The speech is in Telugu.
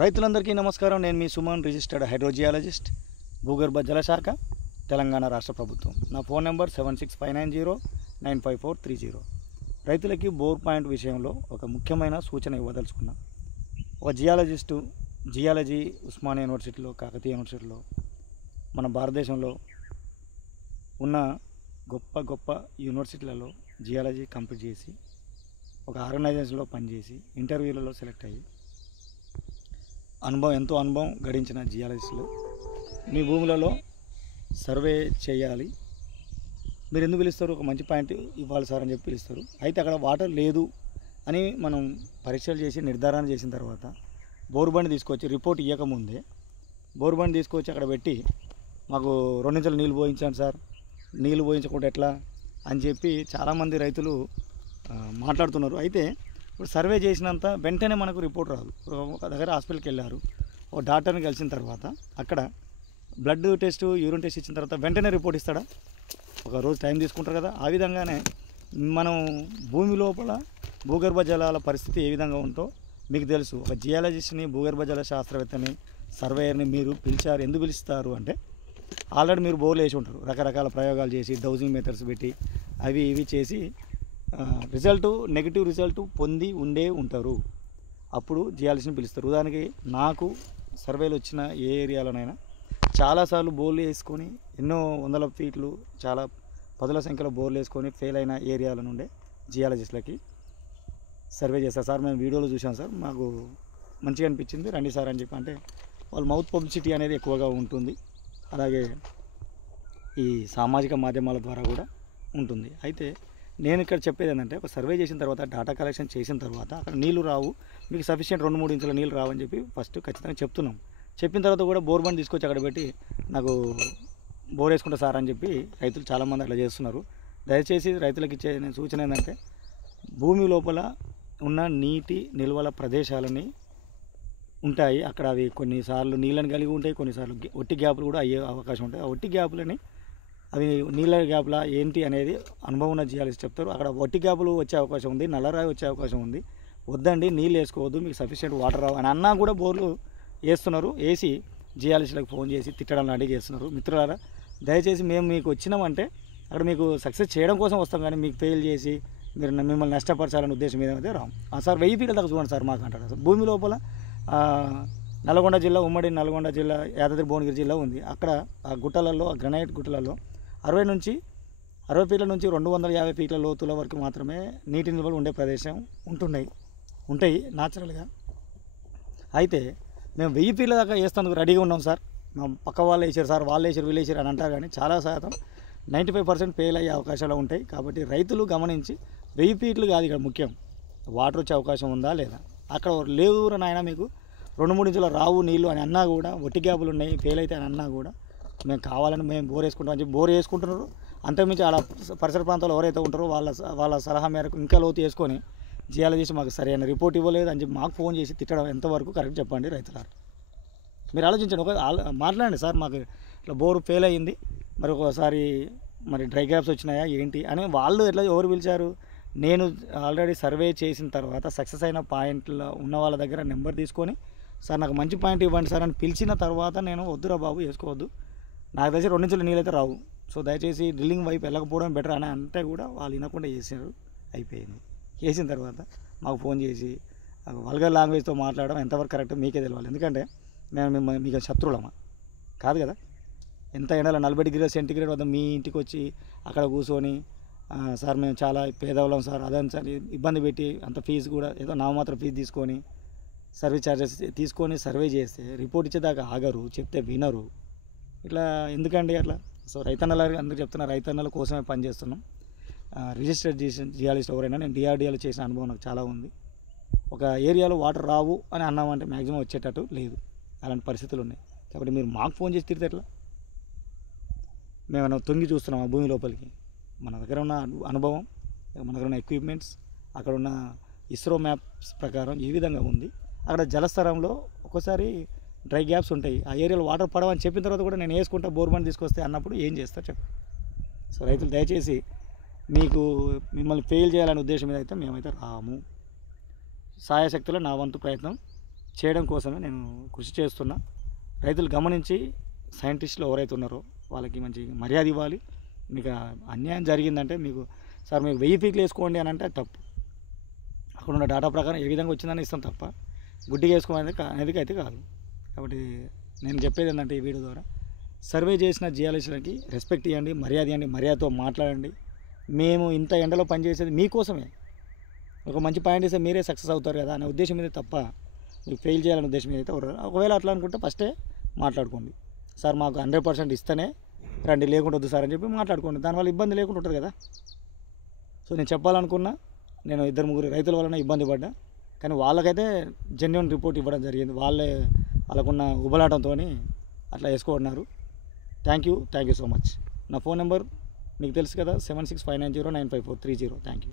రైతులందరికీ నమస్కారం. నేను మీ సుమన్, రిజిస్టర్డ్ హైడ్రోజియాలజిస్ట్, భూగర్భ జలశాఖ, తెలంగాణ రాష్ట్ర ప్రభుత్వం. నా ఫోన్ నెంబర్ 7659095430. రైతులకి బోర్ పాయింట్ విషయంలో ఒక ముఖ్యమైన సూచన ఇవ్వదలుచుకున్నా. ఒక జియాలజీ ఉస్మానియా యూనివర్సిటీలో, కాకతీయ యూనివర్సిటీలో, మన భారతదేశంలో ఉన్న గొప్ప యూనివర్సిటీలలో జియాలజీ కంప్లీట్ చేసి ఒక ఆర్గనైజేషన్లో పనిచేసి ఇంటర్వ్యూలలో సెలెక్ట్ అయ్యి ఎంతో అనుభవం గడించిన జియాలజిస్టులు మీ భూములలో సర్వే చేయాలి. మీరు ఎందుకు పిలుస్తారు? ఒక మంచి పాయింట్ ఇవ్వాలి సార్ అని చెప్పి పిలుస్తారు. అయితే అక్కడ వాటర్ లేదు అని మనం పరీక్షలు చేసి నిర్ధారణ చేసిన తర్వాత బోర్ బండి తీసుకొచ్చి, రిపోర్ట్ ఇవ్వకముందే బోర్ బండి తీసుకొచ్చి అక్కడ పెట్టి, మాకు 2 ఇంచుల నీళ్ళు పోయించండి సార్, నీళ్ళు పోయించకుండా ఎట్లా అని చెప్పి చాలామంది రైతులు మాట్లాడుతున్నారు. అయితే ఇప్పుడు సర్వే చేసినంత వెంటనే మనకు రిపోర్ట్ రాదు. ఒక దగ్గర హాస్పిటల్కి వెళ్ళారు, ఒక డాక్టర్ని కలిసిన తర్వాత అక్కడ బ్లడ్ టెస్ట్, యూరిన్ టెస్ట్ ఇచ్చిన తర్వాత వెంటనే రిపోర్ట్ ఇస్తాడా? ఒక రోజు టైం తీసుకుంటారు కదా. ఆ విధంగానే మనం భూమి లోపల భూగర్భ జలాల పరిస్థితి ఏ విధంగా ఉందో మీకు తెలుసు. ఒక జియాలజిస్ట్ని, భూగర్భ జల శాస్త్రవేత్తని, సర్వేయర్ని మీరు పిలిచారు. ఎందుకు పిలుస్తారు అంటే ఆల్రెడీ మీరు బోర్లు వేసి ఉంటారు, రకరకాల ప్రయోగాలు చేసి, డౌజింగ్ మెథడ్స్ పెట్టి అవి ఇవి చేసి నెగిటివ్ రిజల్ట్ పొంది ఉంటారు. అప్పుడు జియాలజిస్ట్ని పిలుస్తారు. ఉదాహరణకి నాకు సర్వేలు వచ్చిన ఏ ఏరియాలోనైనా చాలాసార్లు బోర్లు వేసుకొని ఎన్నో వందల ఫీట్లు, చాలా పదుల సంఖ్యలో బోర్లు వేసుకొని ఫెయిల్ అయిన ఏరియాల నుండే జియాలజిస్టులకి సర్వే చేస్తారు. సార్ మేము వీడియోలో చూసాం సార్, మాకు మంచిగా అనిపించింది, రండి సార్ అని చెప్పి. అంటే వాళ్ళ మౌత్ పబ్లిసిటీ అనేది ఎక్కువగా ఉంటుంది. అలాగే ఈ సామాజిక మాధ్యమాల ద్వారా కూడా ఉంటుంది. అయితే నేను ఇక్కడ చెప్పేది ఏంటంటే, ఒక సర్వే చేసిన తర్వాత, డేటా కలెక్షన్ చేసిన తర్వాత అక్కడ నీళ్లు రావు, మీకు సఫిషియెంట్ 2-3 ఇంచుల నీళ్ళు రావు అని చెప్పి ఫస్ట్ ఖచ్చితంగా చెప్తున్నాం. చెప్పిన తర్వాత కూడా బోర్ బండ్ తీసుకొచ్చి అక్కడ పెట్టి నాకు బోర్ వేసుకుంటా సార్ అని చెప్పి రైతులు చాలామంది అట్లా చేస్తున్నారు. దయచేసి రైతులకు ఇచ్చే నేను సూచన ఏంటంటే, భూమి లోపల ఉన్న నీటి నిల్వల ప్రదేశాలని ఉంటాయి. అక్కడ అవి కొన్నిసార్లు నీళ్ళని కలిగి ఉంటాయి, కొన్నిసార్లు ఒట్టి గ్యాపులు కూడా అయ్యే అవకాశం ఉంటాయి. ఆ ఒట్టి గ్యాపులని, అవి నీళ్ళ గ్యాప్లా ఏంటి అనేది అనుభవం ఉన్న జియాలజిస్ట్ చెప్తారు. అక్కడ ఒట్టి గ్యాపులు వచ్చే అవకాశం ఉంది, నల్లరాయి వచ్చే అవకాశం ఉంది, వద్దండి నీళ్ళు వేసుకోవద్దు, మీకు సఫిషియెంట్ వాటర్ రావు అని అన్నా కూడా బోర్లు వేస్తున్నారు. వేసి జియాలజిస్టులకు ఫోన్ చేసి తిట్టడం లాంటివి చేస్తున్నారు. మిత్రులారా, దయచేసి మేము మీకు వచ్చినామంటే అక్కడ మీకు సక్సెస్ చేయడం కోసం వస్తాం, కానీ మీకు ఫెయిల్ చేసి మిమ్మల్ని నష్టపరచాలనే ఉద్దేశం మీద అయితే రాము. సార్ 1000 ఫీట్ల దాకా చూడండి సార్ మాకు అంటారు. భూమి లోపల నల్గొండ జిల్లా, ఉమ్మడి నల్గొండ జిల్లా, యాదాద్రి భువనగిరి జిల్లా ఉంది. అక్కడ ఆ గుట్టలలో, ఆ గ్రనైట్ గుట్టలలో 60 ఫీట్ల నుంచి 250 ఫీట్ల లోతుల వరకు మాత్రమే నీటి నిల్వలు ఉండే ప్రదేశం ఉంటాయి న్యాచురల్గా. అయితే మేము 1000 ఫీట్ల దాకా వేస్తానికి రెడీగా ఉన్నాం సార్, మా పక్క వాళ్ళు వేసారు సార్, వాళ్ళు వేసారు, వీళ్ళు వేసారు అని అంటారు. కానీ చాలా శాతం 95% ఫెయిల్ అయ్యే అవకాశాలు ఉంటాయి. కాబట్టి రైతులు గమనించి, 1000 ఫీట్లు కాదు ఇక్కడ ముఖ్యం, వాటర్ వచ్చే అవకాశం ఉందా లేదా. అక్కడ లేవురా నాయన మీకు 2-3 ఇంచుల రావు నీళ్ళు అని అన్నా కూడా, ఒట్టి గ్యాపులు ఉన్నాయి, ఫెయిల్ అయితే అని అన్నా కూడా, మేము కావాలని మేము బోర్ వేసుకుంటాం అని చెప్పి బోర్ వేసుకుంటున్నారు. అంతకుమించి అలా పరిసర ప్రాంతాల్లో ఎవరైతే ఉంటారో వాళ్ళ సలహా మేరకు ఇంకా లోతు వేసుకొని జియాలజిస్ట్ మాకు సరైన రిపోర్ట్ ఇవ్వలేదు అని చెప్పి మాకు ఫోన్ చేసి తిట్టడం ఎంతవరకు కరెక్ట్ చెప్పండి రైతులారు. మీరు ఆలోచించండి. మాట్లాడండి సార్, మాకు ఇట్లా బోరు ఫెయిల్ అయ్యింది, మరి ఒకసారి డ్రై గ్యాప్స్ వచ్చినాయా ఏంటి అని. వాళ్ళు ఎవరు పిలిచారు? నేను ఆల్రెడీ సర్వే చేసిన తర్వాత సక్సెస్ అయిన పాయింట్లో ఉన్న వాళ్ళ దగ్గర నెంబర్ తీసుకొని, సార్ నాకు మంచి పాయింట్ ఇవ్వండి సార్ అని పిలిచిన తర్వాత నేను వద్దురా బాబు వేసుకోవద్దు, నాకు తెలిసి 2 ఇంచుల నీళ్ళు అయితే రావు, సో దయచేసి డ్రిల్లింగ్ వైపు వెళ్ళకపోవడం బెటర్ అని అంటే కూడా వాళ్ళు వినకుండా చేశారు. అయిపోయింది. చేసిన తర్వాత మాకు ఫోన్ చేసి వల్గర్ లాంగ్వేజ్తో మాట్లాడడం ఎంతవరకు కరెక్ట్ మీకే తెలియాలి. ఎందుకంటే మేము మీకు శత్రువులమా? కాదు కదా. ఎంత ఎండలో 40 డిగ్రీల సెంటిగ్రేడ్ వద్ద మీ ఇంటికి వచ్చి అక్కడ కూర్చొని, సార్ మేము చాలా పేదవాళ్ళం సార్, అదని సార్ ఇబ్బంది పెట్టి అంత ఫీజు కూడా ఏదో నామమాత్రం ఫీజు తీసుకొని, సర్వీస్ ఛార్జెస్ తీసుకొని సర్వే చేస్తే రిపోర్ట్ ఇచ్చేదాకా ఆగరు, చెప్తే వినరు. ఇట్లా ఎందుకండి అట్లా? సో రైతన్నలు అందరూ చెప్తున్నా, రైతన్నల కోసమే పనిచేస్తున్నాం. రిజిస్టర్డ్ జియాలజిస్ట్ ఎవరైనా, నేను డిఆర్డిఏలో చేసిన అనుభవం నాకు చాలా ఉంది. ఒక ఏరియాలో వాటర్ రావు అని అన్నామంటే మ్యాక్సిమం వచ్చేటట్టు లేదు, అలాంటి పరిస్థితులు ఉన్నాయి. కాబట్టి మీరు మాకు ఫోన్ చేసి తిరిగితే ఎట్లా? మేము తొంగి చూస్తున్నాం ఆ భూమి లోపలికి. మన దగ్గర ఉన్న అనుభవం, మన దగ్గర ఉన్న ఎక్విప్మెంట్స్, అక్కడ ఉన్న ఇస్రో మ్యాప్స్ ప్రకారం ఈ విధంగా ఉంది. అక్కడ జలస్థరంలో ఒక్కోసారి డ్రై గ్యాప్స్ ఉంటాయి. ఆ ఏరియాలో వాటర్ పడవని చెప్పిన తర్వాత కూడా నేను వేసుకుంటా బోర్ బండ్ తీసుకొస్తే అన్నప్పుడు ఏం చేస్తారు చెప్పండి. సో రైతులు దయచేసి, మిమ్మల్ని ఫెయిల్ చేయాలనే ఉద్దేశం మీద అయితే మేమైతే రాము. సాయశక్తిలో నా వంతు ప్రయత్నం చేయడం కోసమే నేను కృషి చేస్తున్నా. రైతులు గమనించి సైంటిస్టులు ఎవరైతే ఉన్నారో వాళ్ళకి మంచి మర్యాద ఇవ్వాలి. మీకు అన్యాయం జరిగిందంటే మీకు సార్ మీకు 1000 ఫీట్లు వేసుకోండి అని అంటే తప్పు. అక్కడ ఉన్న డేటా ప్రకారం ఏ విధంగా వచ్చిందని ఇస్తాం తప్ప గుడ్డిగా వేసుకోవాలి అనేది అయితే కాదు. కాబట్టి నేను చెప్పేది ఏంటంటే ఈ వీడియో ద్వారా సర్వే చేసిన జియాలజిస్టులకి రెస్పెక్ట్ ఇవ్వండి, మర్యాద ఇవ్వండి, మర్యాదతో మాట్లాడండి. మేము ఇంత ఎండలో పనిచేసేది మీకోసమే. ఒక మంచి పాయింట్ ఇస్తే మీరే సక్సెస్ అవుతారు కదా అనే ఉద్దేశం మీద తప్ప మీకు ఫెయిల్ చేయాలనే ఉద్దేశం మీద అయితే ఒకవేళ అట్లా అనుకుంటే ఫస్టే మాట్లాడుకోండి. సార్ మాకు 100% ఇస్తేనే రండి, లేకుండా వద్దు సార్ అని చెప్పి మాట్లాడుకోండి. దానివల్ల ఇబ్బంది లేకుండా ఉంటుంది కదా. సో నేను చెప్పాలనుకున్నా, నేను 2-3 రైతుల వలన ఇబ్బంది పడ్డా, కానీ వాళ్ళకైతే జెన్యున్ రిపోర్ట్ ఇవ్వడం జరిగింది. వాళ్ళకున్న ఉబలాటంతో అట్లా వేసుకుంటున్నారు. Thank you so much. నా ఫోన్ నెంబర్ మీకు తెలుసు కదా, 7659095430. Thank you.